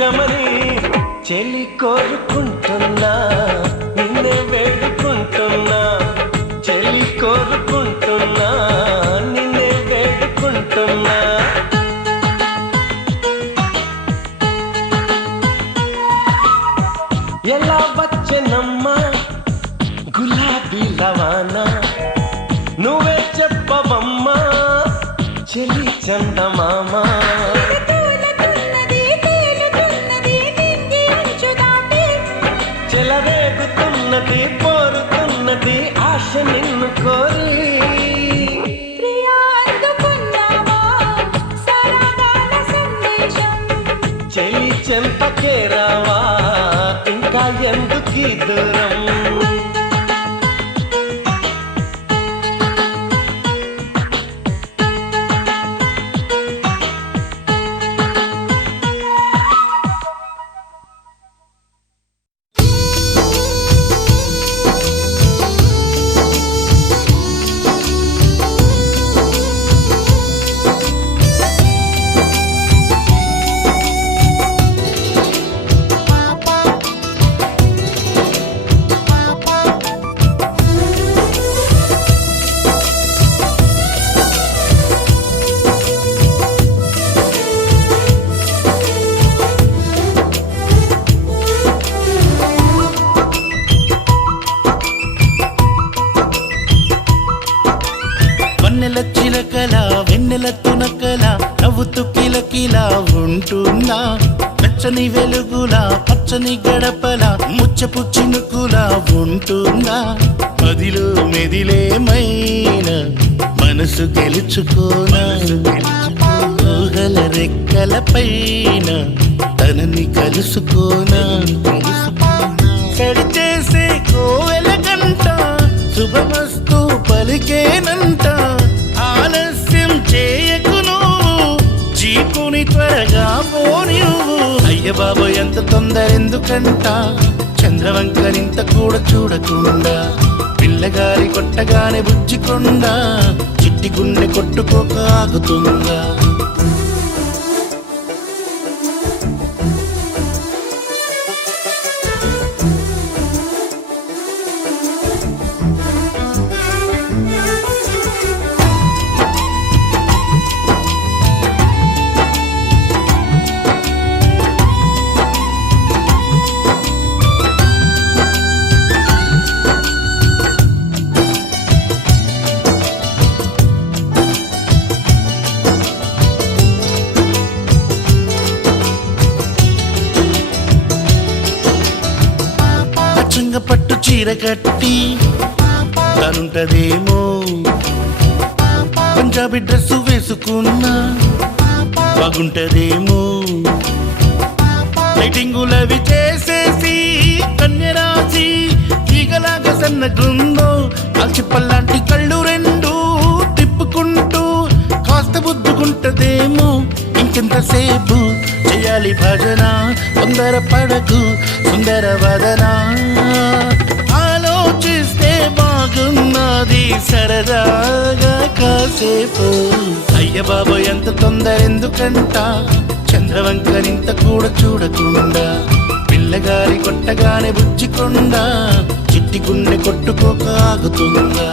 తీర్చమని చెలి కోరుకుంటున్నా, నిన్నే వేడుకుంటున్నా. చెలి కోరుకుంటున్నా, నిన్నే వేడుకుంటున్నా. ఎలా వచ్చెనమ్మా గులాబీ లవానా, నువ్వే చెప్పవమ్మా చెలి చందమామా. చెలరేగుతున్నది కోరుతున్నది ఆశ నిన్ను కోరి. చెలి చెంతకే రావా ఇంకా ఎందుకీ దూరం. చిలకల వెన్నెల తునకల నవ్వుతూ కిలకిలా ఉంటున్నా. పచ్చని వెలుగులా పచ్చని గడపల ముచ్చపు చినుకులా ఉంటున్నా. మదిలో మెదిలేమైన మనసు గెలుచుకోనా. ఊహల రెక్కల పైన తనని కలుసుకోనా. సడిచేసే కోవెల గంట శుభమస్తు పలికేనంట. ఆలస్యం చేయకు నువ్వు చీకుని త్వరగా పోని నువ్వు. అయ్య బాబు ఎంత తొందర ఎందుకంట చంద్రవంకరింత కూడా చూడకుండా. పిల్లగారి కొట్టగానే బుజ్జికొండా చిట్టి గుండె కొట్టుకోక ఆగుతుందా. పట్టు చీర కట్టి తనుంటదేమో. పంజాబీ డ్రెస్సు వేసుకున్నా బాగుంటదేమో. లైటింగులవి చేసేసి కన్యరాసి ఈగలాగా సన్నగుందో. కాల్చిప్పల్లాంటి కళ్ళు రెండు తిప్పుకుంటూ కాస్త బుద్దుకుంటదేమో. ఇంకెంతసేపు చేయాలి భజన తొందర పడకు సుందర వదన. ఆలోచిస్తే బాగున్నది సరదాగా కాసేపు. అయ్య బాబు ఎంత తొందర ఎందుకంట చంద్రవంకరింత కూడా చూడకుండా. పిల్లగారి కొట్టగానే బుజ్జికొండా చిట్టి గుండె కొట్టుకోక ఆగుతుందా.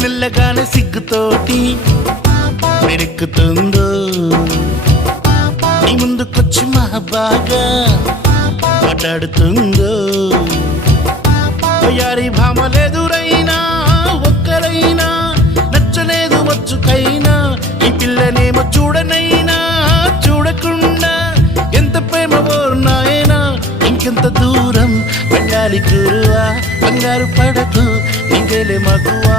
మెల్లగానే సిగ్గుతోటి మెరుక్కుతుందో. నీ ముందుకొచ్చి మహాబాగా మాట్లాడుతుందో. యారి భామలెదురైనా ఒక్కరైనా నచ్చలేదు మచ్చుకైనా. ఈ పిల్లనేమో చూడనైనా చూడకుండా ఎంత ప్రేమ బోర్నాయనా. ఇంకెంత దూరం వెళ్ళాలి గురువా బంగారు పడకు నింగేలే మగువా.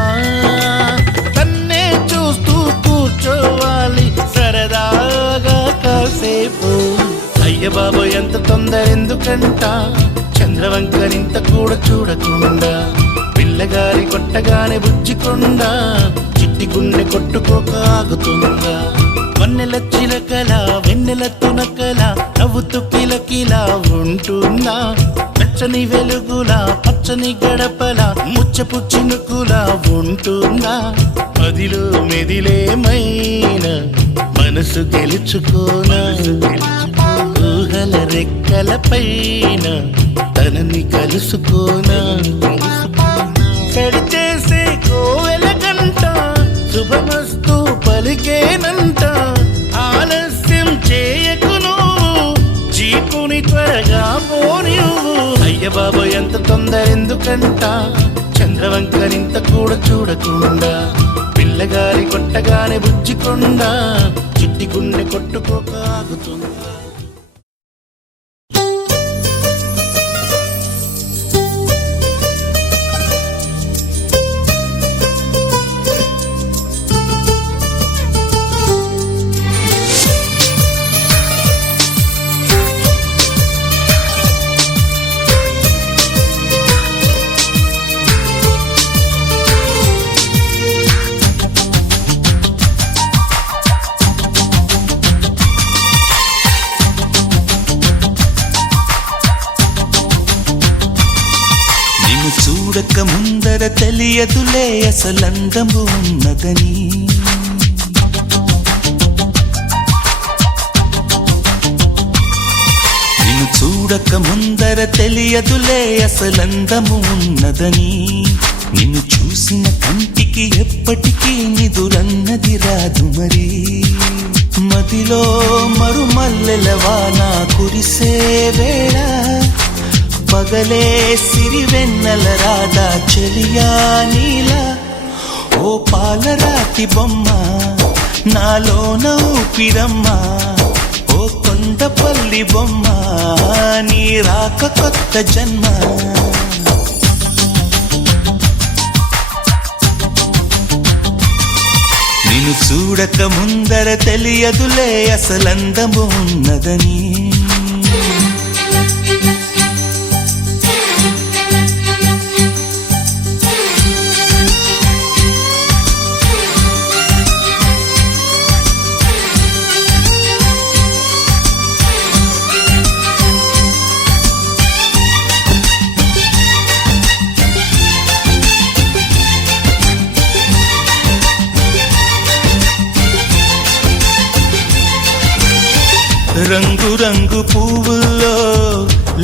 తన్నే చూస్తూ కూర్చోవాలి సరదాగా కాసేపు. అయ్య బాబు ఎంత తొందర ఎందుకంట చంద్రవంకరింత కూడా చూడకుండా. పిల్ల పిల్లగాలి కొట్టగానే బుజ్జికొండ చిట్టి గుండె కొట్టుకోక ఆగుతుందా వన్నెల చిలకల వెన్నెల తునకల నవ్వుతూ కిలకిలా ఉంటుందా పచ్చని వెలుగులా పచ్చని గడపల ముచ్చపు చినుకులా ఉంటుందా మదిలో మెదిలేమైన మనసు గెలుచుకోనా ఊహల రెక్కల పైన తనని కలుసుకోనా సరిచేసే కోవెల గంట శుభమస్తు పలికేనంట ఆలస్యం చేయకు నువ్వు జీపుని త్వరగా పోనివ్వు అయ్య బాబు ఎంత తొందర ఎందుకంట చంద్రవంకరింత కూడా చూడకుండా పిల్లగాలి కొట్టగానే బుజ్జికొండ చిట్టి గుండె కొట్టుకోక ఆగుతుందా చూడక ముందర తెలియదులే అసలందము ఉన్నదని నిన్ను చూడక ముందర తెలియదులే అసలందము ఉన్నదని నిన్ను చూసిన కంటికి ఎప్పటికీ నిదురన్నది రాదు మరి మదిలో మరుమల్లెల వాన కురిసే వేళ పగలే సిరివెన్నెల రాధా చెలియా నీలా ఓ పాలరాతి బొమ్మ నాలోన ఊపిరమ్మ ఓ కొండపల్లి బొమ్మ నీ రాక కొత్త జన్మ నిన్ను చూడక ముందర తెలియదులే అసలందము ఉన్నదని రంగు రంగు పువ్వుల్లో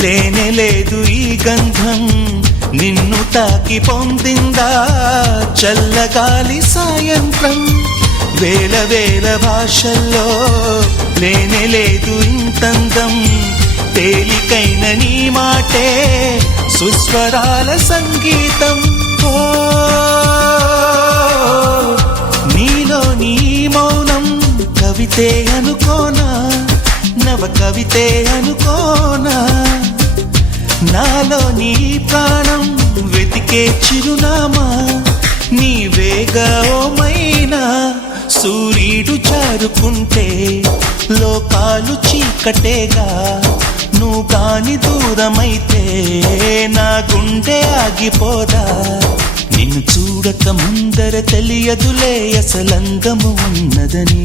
లేనే లేదు ఈ గంధం నిన్ను తాకి పొందిందా చల్లగాలి సాయంత్రం వేల వేల భాషల్లో లేనే లేదు ఇంతందం తేలికైన నీ మాటే సుస్వరాల సంగీతం ఓ నీలో నీ మౌనం కవితే అనుకోనా నవ కవితే అనుకోనా నాలో నీ ప్రాణం వెతికే చిరునామా నీవేగా ఓమైనా సూర్యుడు జారుకుంటే లోకాలు చీకటేగా నువ్వు కాని దూరమైతే నా గుండె ఆగిపోదా నిన్ను చూడక ముందర తెలియదులే అసలందము ఉన్నదని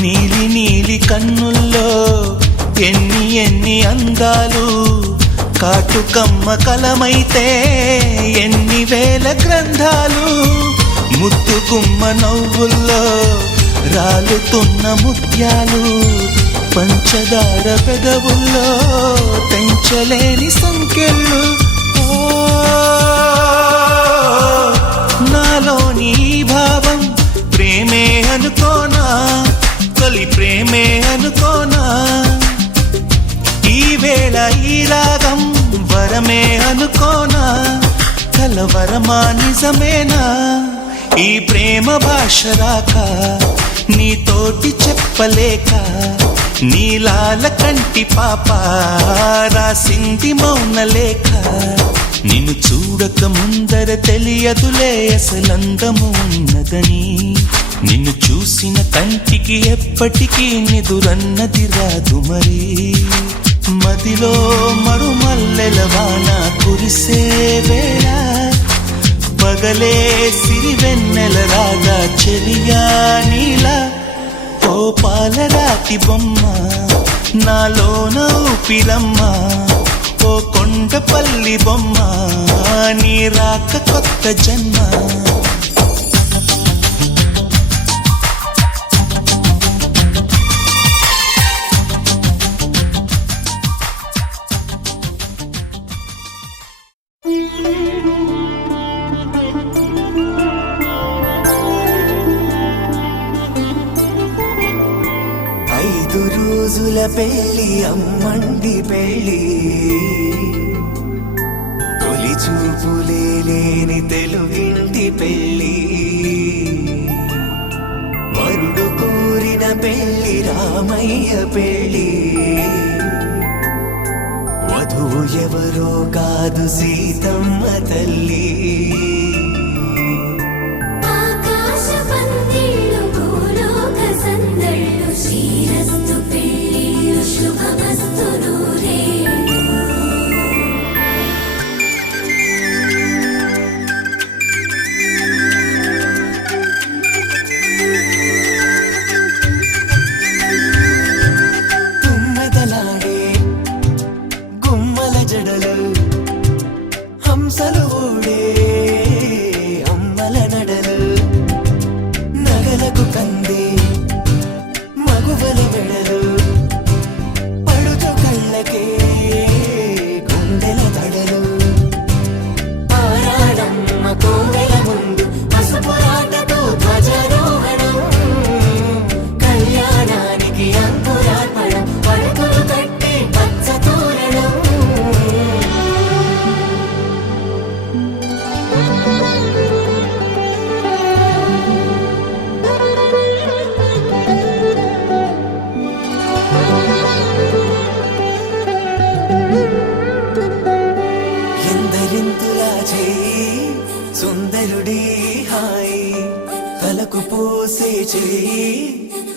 నీలి నీలి కన్నుల్లో ఎన్ని ఎన్ని అందాలు కాటుకమ్మ కలమైతే ఎన్ని వేల గ్రంథాలు ముద్దుగుమ్మ నవ్వుల్లో రాలుతున్న ముత్యాలు పంచదార పెదవుల్లో తెంచలేని సంఖ్యలు నాలోని భావం ప్రేమే అనుకోనా తొలి ప్రేమే అనుకోనా ఈ వేళ ఈ కలవరమా నిజమేనా ఈ ప్రేమ భాష రాక నీతోటి చెప్పలేక నీలాల కంటి పాప రాసింది మౌనలేఖ నిన్ను చూడక ముందర తెలియదులే అసలందము ఉన్నదని నిన్ను చూసిన కంటికి ఎప్పటికీ నిదురన్నది రాదు మరి మదిలో మరుమల్లెల వాన కురిసే వేళ పగలే సిరివెన్నెల రాగా చెలియా నీలా ఓ పాలరాతి బొమ్మ నాలోన ఊపిరమ్మ ఓ కొండపల్లి బొమ్మ నీ రాక కొత్త జన్మ పెళ్ళి అమ్మండి పెళ్ళి తొలి చూపులే లేని తెలుగింటి పెళ్ళి వరుడు కోరిన పెళ్ళి రామయ్య పెళ్ళి వధువు ఎవరో కాదు సీతమ్మ తల్లి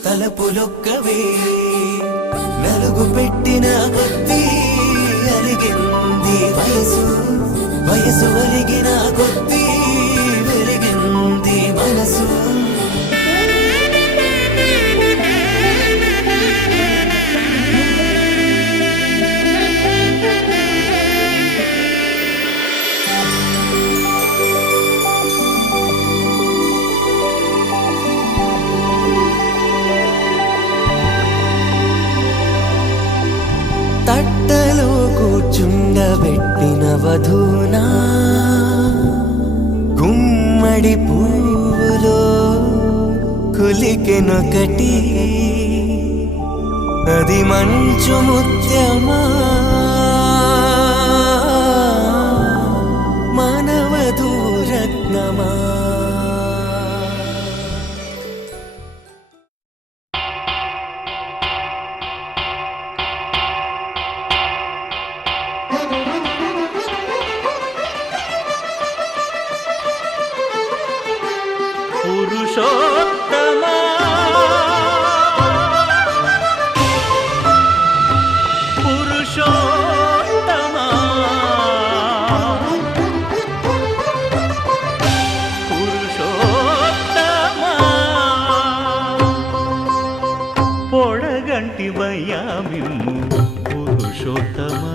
తలపులొక్కవే నలుగు పెట్టిన కొద్దీ అలిగింది వయసు వయసు ఒలిగిన కొద్దీ వెలిగింది మనసు తట్టలో కూర్చుండబెట్టిన వధూనా గుమ్మడి పువ్వులో కులికెనొకటి అది మంచు ముత్యమా మానవధూరత్నమా పురుషోత్తమా పురుషోత్తమా పురుషోత్తమా పొడగంటి వయ్యామిమ్ము పురుషోత్తమా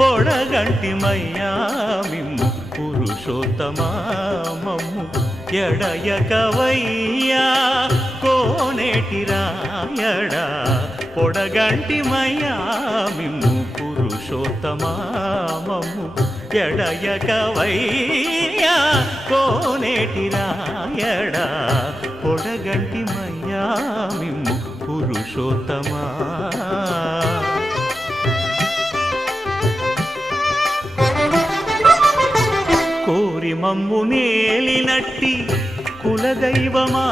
పొడగంటి మయ్యామిమ్ము పురుషోత్తమా మమ్ము ఎడయకవయ్యా కోనేటి రాయడా పొడగంటి మయ్యా మిమ్ము పురుషోత్తమా మమ్ము ఎడయకవయ్యా కోనేటి రాయడా పొడగంటి మయ్యా మిమ్ము పురుషోత్తమా మమ్ము నేలినట్టి కులదైవమా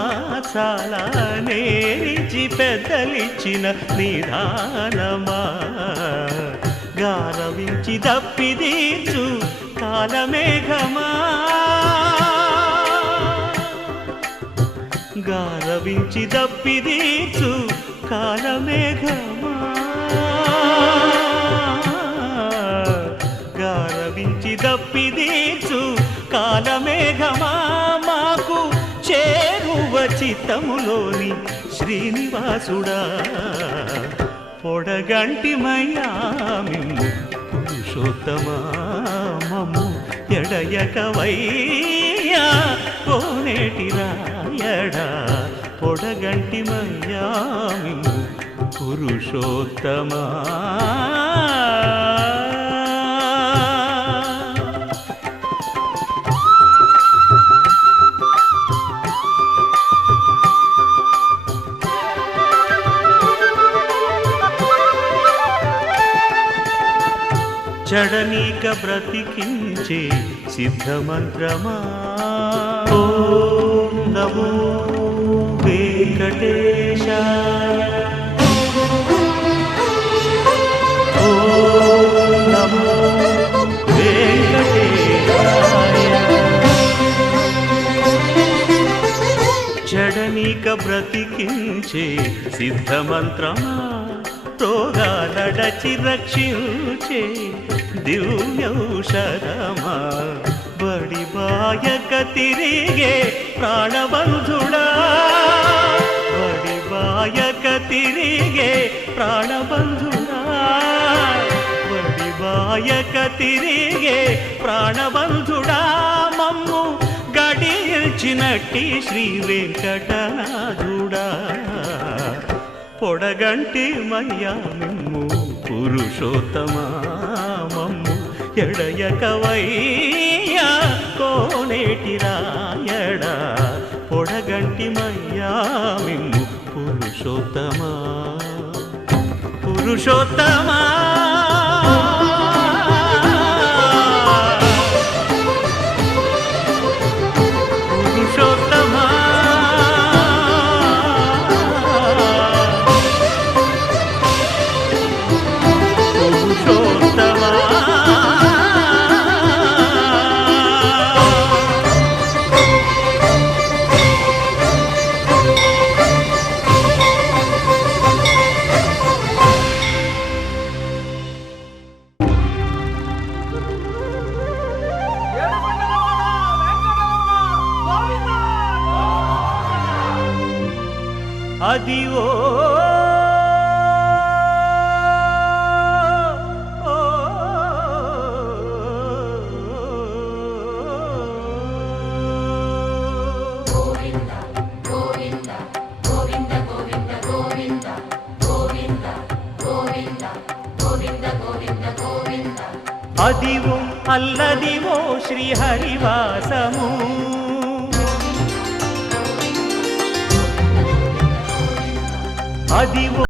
చాలా నేరిచి పెద్దలిచ్చిన నిదానమా గారవించి దప్పిదీర్చు కాలమేఘమా గారవించి దప్పిదీర్చు కాలమేఘమా గారవించి దప్పిదీర్చు కాలమేఘమా మాకు చేరువ చిత్తములోని శ్రీనివాసుడా పొడగంటిమయ్యా మిమ్ము పురుషోత్తమా మమ్ము ఎడయకవయ్యా కోనేటి రాయడా పొడగంటిమయ్యా మిమ్ము పురుషోత్తమా చడనీక బ్రతికించే సిద్ధమంత్రమా ఓం నమో వెంకటేశాయ ఓం నమో వెంకటేశాయ చడనీక బ్రతికించే సిద్ధమంత్రమా రోగాలడచి రక్షించే దివ్యౌషధమా బడి బాయక తిరిగే ప్రాణబంధుడా బడి బాయక తిరిగే ప్రాణబంధుడా బడి బాయక తిరిగే ప్రాణబంధుడా మమ్ము గడిచినట్టి శ్రీ వెంకటనాథుడా పొడగంటి మయ్యా మిమ్ము పురుషోత్తమా మమ్ము ఎడయకవయ్యా కోనేటి రాయడా పొడగంటి మయ్యా మిమ్ము పురుషోత్తమా పురుషోత్తమా పురుషోత్తమా అదివో అదివో అల్లదివో శ్రీహరివాసము అదివో